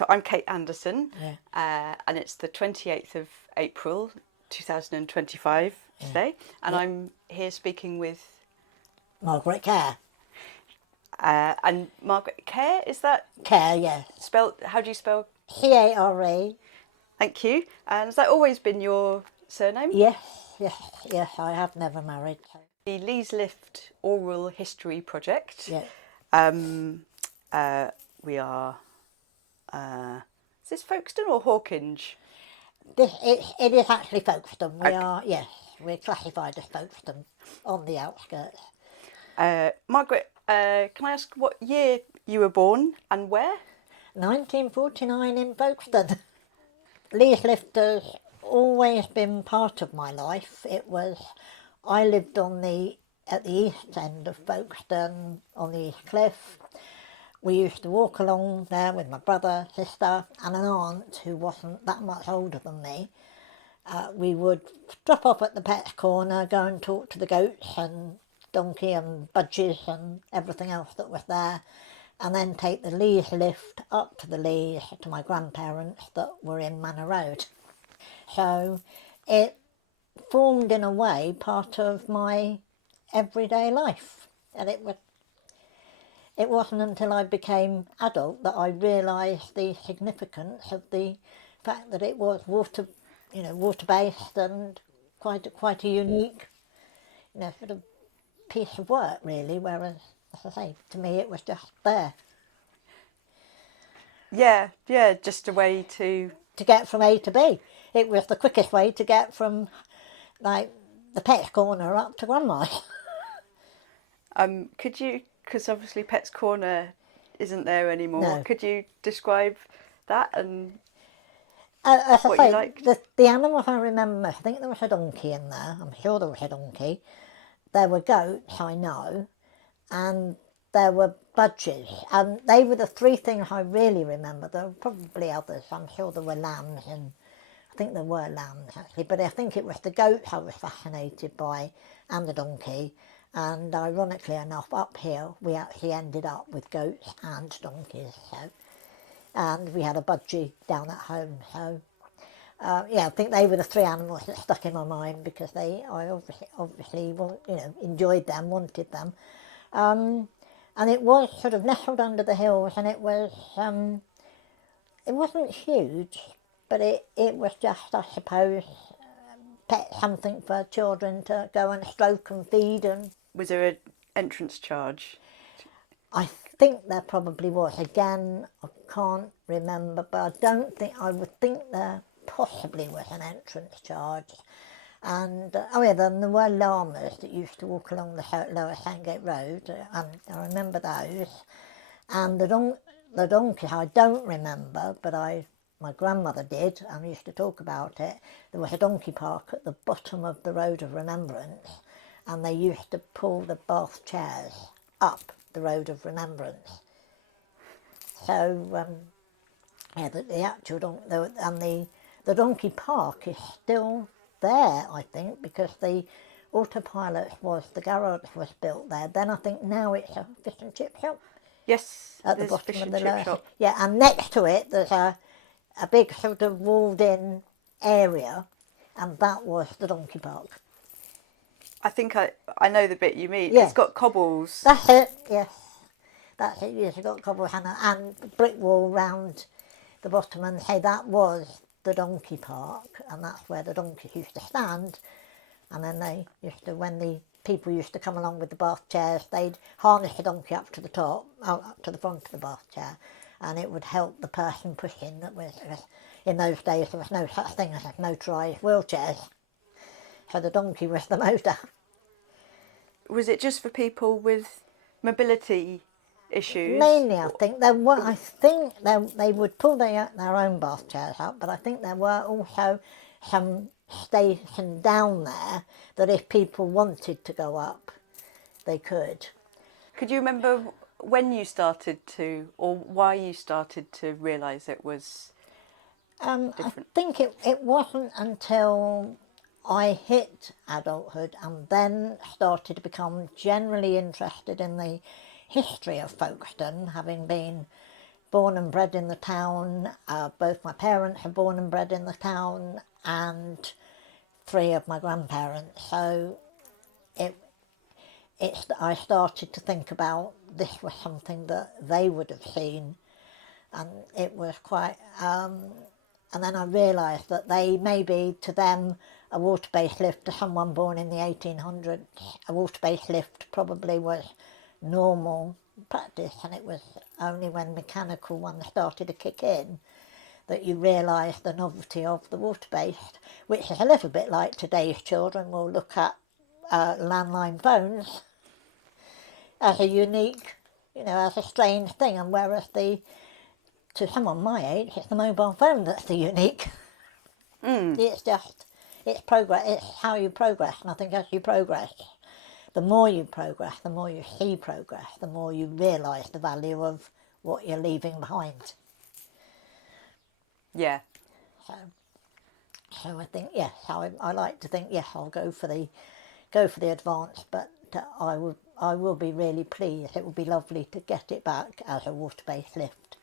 So I'm Kate Anderson, Yeah. and it's the 28th of April 2025 today, and I'm here speaking with Margaret Care. and Margaret Care. Is that Care, yes. spelled? How do you spell? C-A-R-E. Thank you. And has that always been your surname? Yes, yes, I have never married. The Leas Lift Oral History Project. Yeah. We are. Is this Folkestone or Hawkinge? It is actually Folkestone. We Okay. are, yes, we're classified as Folkestone on the outskirts. Margaret, can I ask what year you were born and where? 1949 in Folkestone. Leas Lift has always been part of my life. I lived at the east end of Folkestone on the East Cliff. We used to walk along there with my brother, sister and an aunt who wasn't that much older than me. We would drop off at the Pet's Corner, go and talk to the goats and donkey and budgies and everything else that was there, and then take the Leas Lift up to the Leas to my grandparents that were in Manor Road. So it formed in a way part of my everyday life, and it wasn't until I became adult that I realised the significance of the fact that it was water-based and quite a unique, sort of piece of work really. Whereas, as I say, to me it was just there Yeah, just a way to get from A to B. It was the quickest way to get from like the Pet's Corner up to Grandma's. Could you, because obviously Pet's Corner isn't there anymore, No. could you describe that and As I what say, you liked? the animals I remember, I think there was a donkey in there. I'm sure there was a donkey. There were goats, I know, and there were budgies, and they were the three things I really remember. There were probably others. I'm sure there were lambs, and I think there were lambs actually, but I think it was the goats I was fascinated by, and the donkey. And ironically enough, up here we actually ended up with goats and donkeys. And we had a budgie down at home. So I think they were the three animals that stuck in my mind because I obviously enjoyed them, wanted them. And it was sort of nestled under the hills, and it wasn't huge, but it was just, I suppose, something for children to go and stroke and feed. And Was there an entrance charge? I think there probably was. Again, I can't remember, but I would think there possibly was an entrance charge. And then there were llamas that used to walk along the lower Sandgate Road, and I remember those. And the donkeys I don't remember, but my grandmother did, and used to talk about it. There was a donkey park at the bottom of the Road of Remembrance, and they used to pull the bath chairs up the Road of Remembrance. So the actual the donkey park is still there, I think, because the autopilot the garage was built there. Then I think now it's a fish and chip shop. Yes, At the there's bottom fish of and the chip lower shop. Yeah, and next to it there's a big sort of walled in area, and that was the donkey park. I think I know the bit you mean. Yes. It's got cobbles. That's it, yes. That's it, yes, you've got cobble and brick wall round the bottom, and hey, that was the donkey park, and that's where the donkeys used to stand. And then when the people used to come along with the bath chairs, they'd harness the donkey up to the top, up to the front of the bath chair, and it would help the person pushing. In those days there was no such thing as motorised wheelchairs, so the donkey was the motor. Was it just for people with mobility issues? Mainly, I think they would pull their own bath chairs up, but I think there were also some stationed down there that if people wanted to go up, they could. Could you remember when you started to, or why you started to realise it was different? I think it wasn't until I hit adulthood and then started to become generally interested in the history of Folkestone, having been born and bred in the town. Both my parents are born and bred in the town, and 3 of my grandparents. So I started to think about this was something that they would have seen, and it was quite. And then I realised that maybe to them a water-based lift, to someone born in the 1800s, a water-based lift probably was normal practice, and it was only when mechanical ones started to kick in that you realise the novelty of the water-based, which is a little bit like today's children will look at landline phones as a unique, as a strange thing, and whereas to someone my age, it's the mobile phone that's the unique. It's progress, it's how you progress, and I think as you progress, the more you progress, the more you see progress, the more you realise the value of what you're leaving behind. Yeah. So I think, yes, I like to think, yes, I'll go for the advance, but I will be really pleased. It would be lovely to get it back as a water-based lift.